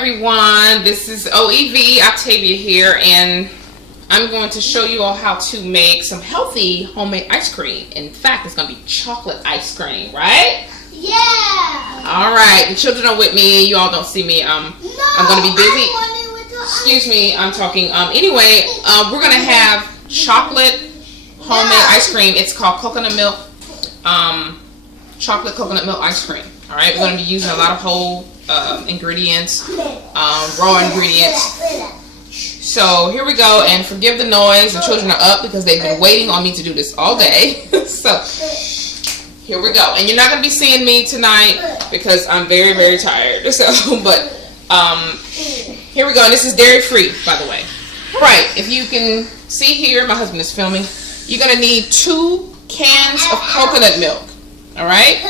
everyone, this is OEV, Octavia here, and I'm going to show you all how to make some healthy homemade ice cream. In fact, it's going to be chocolate ice cream, right? Yeah! Alright, the children are with me, you all don't see me, I'm going to be busy. Excuse me, I'm talking. Anyway, we're going to have chocolate homemade ice cream. It's called coconut milk, chocolate coconut milk ice cream. Alright, we're going to be using a lot of whole ingredients, raw ingredients. So here we go, and forgive the noise. The children are up because they've been waiting on me to do this all day. So here we go, and you're not going to be seeing me tonight because I'm very, very tired. So, but here we go, and this is dairy free, by the way. All right, if you can see here, my husband is filming. You're going to need 2 cans of coconut milk. All right.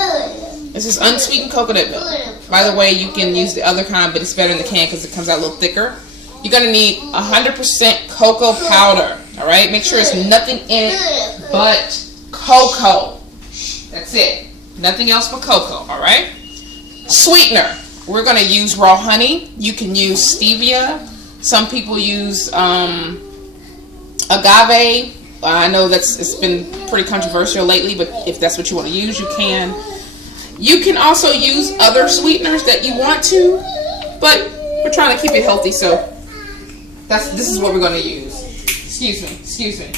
This is unsweetened coconut milk. By the way, you can use the other kind, but it's better in the can because it comes out a little thicker. You're going to need 100% cocoa powder. Alright? Make sure there's nothing in it but cocoa. That's it. Nothing else but cocoa. Alright? Sweetener. We're going to use raw honey. You can use stevia. Some people use agave. I know it's been pretty controversial lately, but if that's what you want to use, you can. You can also use other sweeteners that you want to, but we're trying to keep it healthy, so this is what we're going to use. Excuse me.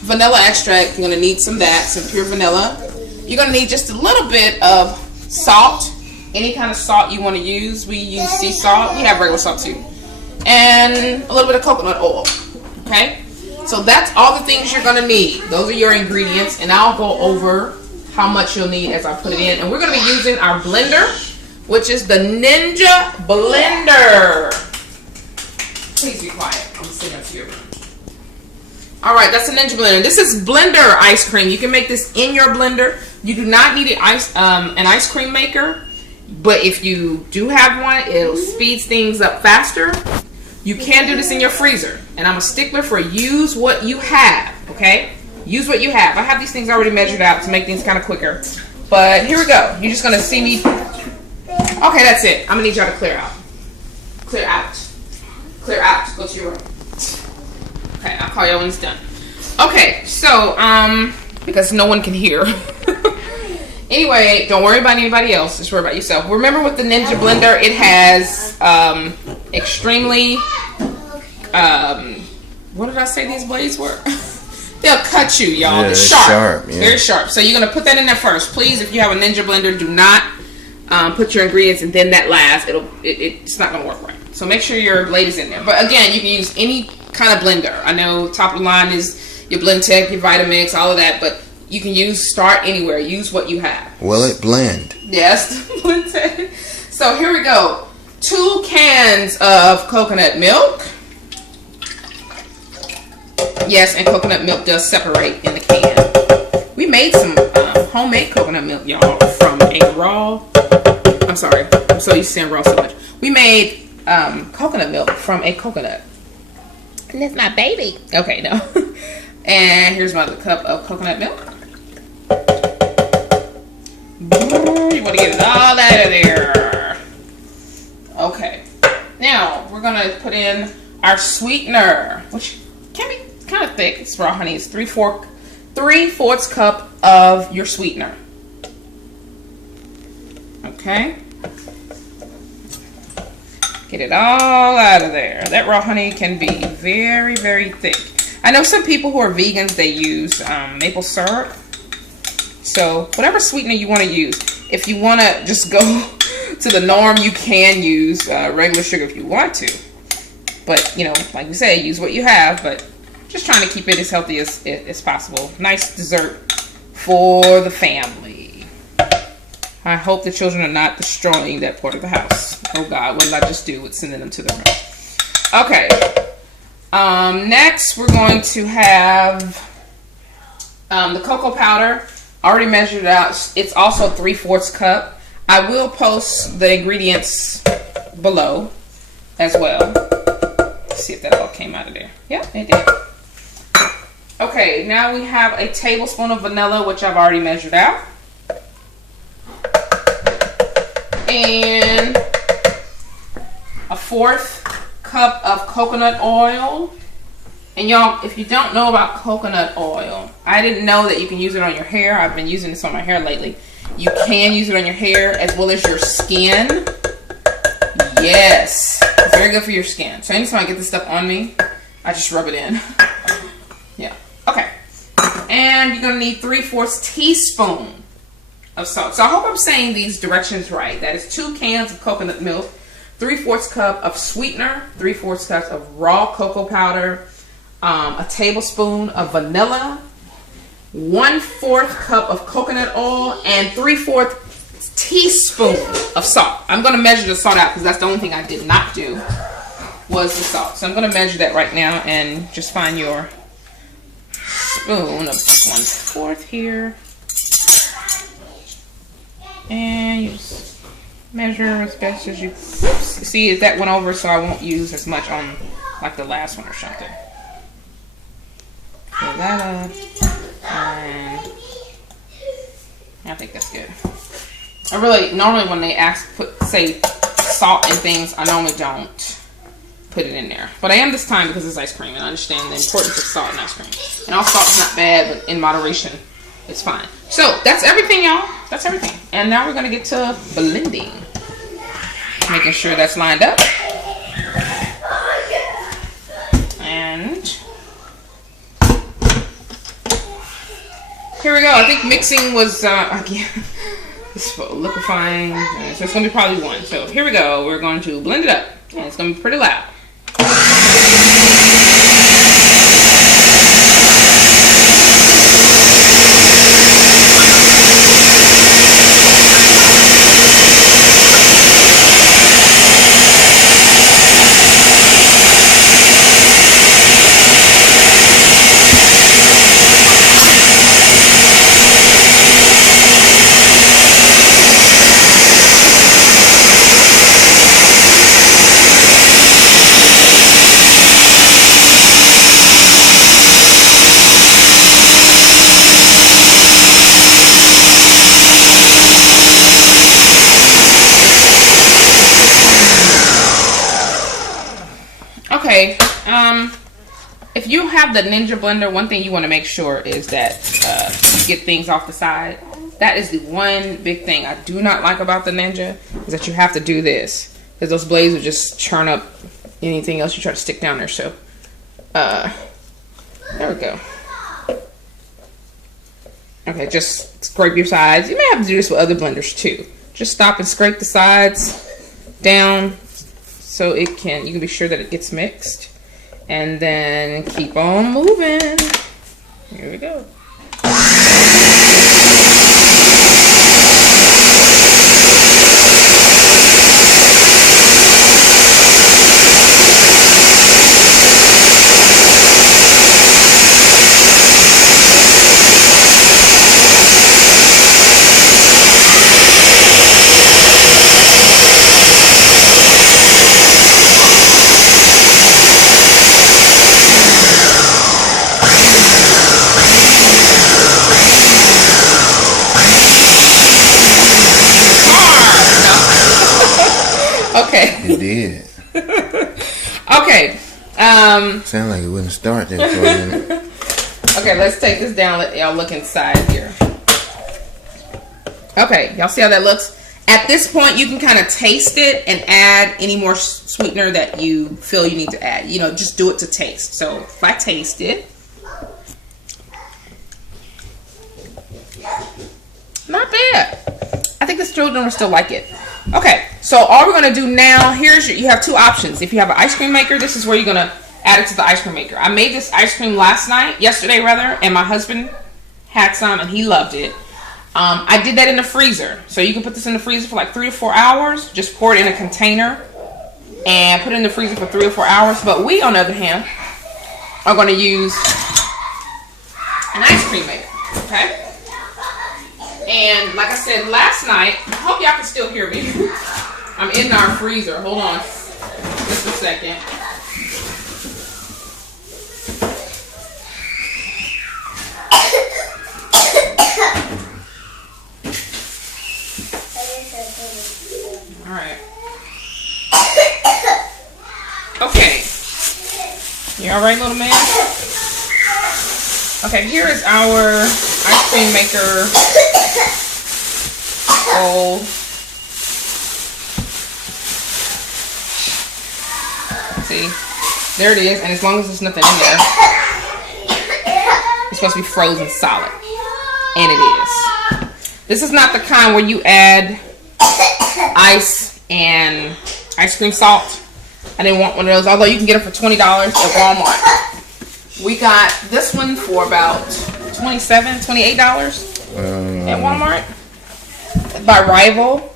Vanilla extract, you're going to need some of that, some pure vanilla. You're going to need just a little bit of salt, any kind of salt you want to use. We use sea salt. We have regular salt too. And a little bit of coconut oil, okay? So that's all the things you're going to need. Those are your ingredients, and I'll go over how much you'll need as I put it in. And we're going to be using our blender, which is the Ninja Blender. Please be quiet. I'm sitting up here. Alright, that's a Ninja Blender. This is blender ice cream. You can make this in your blender. You do not need an ice cream maker. But if you do have one, it'll speed things up faster. You can do this in your freezer. And I'm a stickler for use what you have. Okay? Use what you have. I have these things already measured out to make things kind of quicker. But here we go. You're just going to see me. Okay, that's it. I'm going to need y'all to clear out. Clear out. Clear out. Go to your room. Okay, I'll call y'all when it's done. Okay, so, because no one can hear. Anyway, don't worry about anybody else. Just worry about yourself. Remember with the Ninja Blender, it has extremely, what did I say these blades were? They'll cut you, y'all. They're sharp. Yeah. Very sharp. So you're going to put that in there first. Please, if you have a Ninja Blender, do not put your ingredients and then that last. It's not going to work right. So make sure your blade is in there. But again, you can use any kind of blender. I know top of the line is your Blendtec, your Vitamix, all of that. But you can start anywhere. Use what you have. Will it blend? Yes, Blendtec. So here we go. 2 cans of coconut milk. Yes, and coconut milk does separate in the can. We made some homemade coconut milk, y'all, from a raw. I'm sorry, I'm so used to saying raw so much. We made coconut milk from a coconut. And that's my baby. Okay, no. And here's my other cup of coconut milk. You want to get it all out of there. Okay. Now, we're going to put in our sweetener, which can be kind of thick. It's raw honey. It's 3/4 cup of your sweetener. Okay. Get it all out of there. That raw honey can be very, very thick. I know some people who are vegans, they use maple syrup. So whatever sweetener you want to use. If you want to just go to the norm, you can use regular sugar if you want to. But, you know, like we say, use what you have. But just trying to keep it as healthy as possible. Nice dessert for the family. I hope the children are not destroying that part of the house. Oh God, what did I just do with sending them to the room? Okay. Next, we're going to have the cocoa powder. Already measured it out. It's also 3/4 cup. I will post the ingredients below as well. Let's see if that all came out of there. Yeah, it did. Okay, now we have a tablespoon of vanilla, which I've already measured out. And 1/4 cup of coconut oil. And y'all, if you don't know about coconut oil, I didn't know that you can use it on your hair. I've been using this on my hair lately. You can use it on your hair as well as your skin. Yes, it's very good for your skin. So anytime I get this stuff on me, I just rub it in. Yeah, okay. And you're gonna need 3/4 teaspoon of salt. So I hope I'm saying these directions right. That is 2 cans of coconut milk, 3/4 cup of sweetener, 3/4 cup of raw cocoa powder, a tablespoon of vanilla, 1/4 cup of coconut oil, and 3/4 teaspoon of salt. I'm going to measure the salt out because that's the only thing I did not do was the salt. So I'm going to measure that right now and just find your spoon of 1/4 here. And you just measure as best as you see. That went over, so I won't use as much on like the last one or something. Fill that up, and I think that's good. I really, normally when they say salt and things, I normally don't put it in there. But I am this time because it's ice cream, and I understand the importance of salt in ice cream. And all salt is not bad, but in moderation, it's fine. So that's everything, y'all. That's everything. And now we're gonna get to blending. Making sure that's lined up. And here we go. I think mixing was, again, it's liquefying. So it's going to be probably 1. So here we go. We're going to blend it up. And it's going to be pretty loud. Okay, if you have the Ninja blender, one thing you want to make sure is that you get things off the side. That is the one big thing I do not like about the Ninja, is that you have to do this, because those blades will just churn up anything else you try to stick down there. So there we go. Okay, just scrape your sides. You may have to do this with other blenders too. Just stop and scrape the sides down so you can be sure that it gets mixed, and then keep on moving. Here we go. Okay. It did. Okay. Sound like it wouldn't start there for a minute. Okay, let's take this down. Let y'all look inside here. Okay, y'all see how that looks? At this point, you can kind of taste it and add any more sweetener that you feel you need to add. You know, just do it to taste. So if I taste it, not bad. I think the children will still like it. Okay, so all we're gonna do now, you have 2 options. If you have an ice cream maker, this is where you're gonna add it to the ice cream maker. I made this ice cream yesterday rather, and my husband had some and he loved it. I did that in the freezer. So you can put this in the freezer for like 3 to 4 hours. Just pour it in a container and put it in the freezer for 3 or 4 hours. But we, on the other hand, are gonna use an ice cream maker, okay? And like I said last night, I hope y'all can still hear me. I'm in our freezer. Hold on just a second. All right. You alright, little man? Okay, here is our ice cream maker bowl. See? There it is, and as long as there's nothing in there, it's supposed to be frozen solid. And it is. This is not the kind where you add ice and ice cream salt. I didn't want one of those, although you can get them for $20 at Walmart. We got this one for about $28 at Walmart by Rival.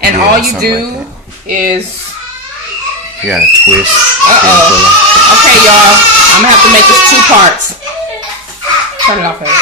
And yeah, all you do like is... You gotta twist. Uh-oh. Okay, y'all. I'm gonna have to make this 2 parts. Turn it off, baby.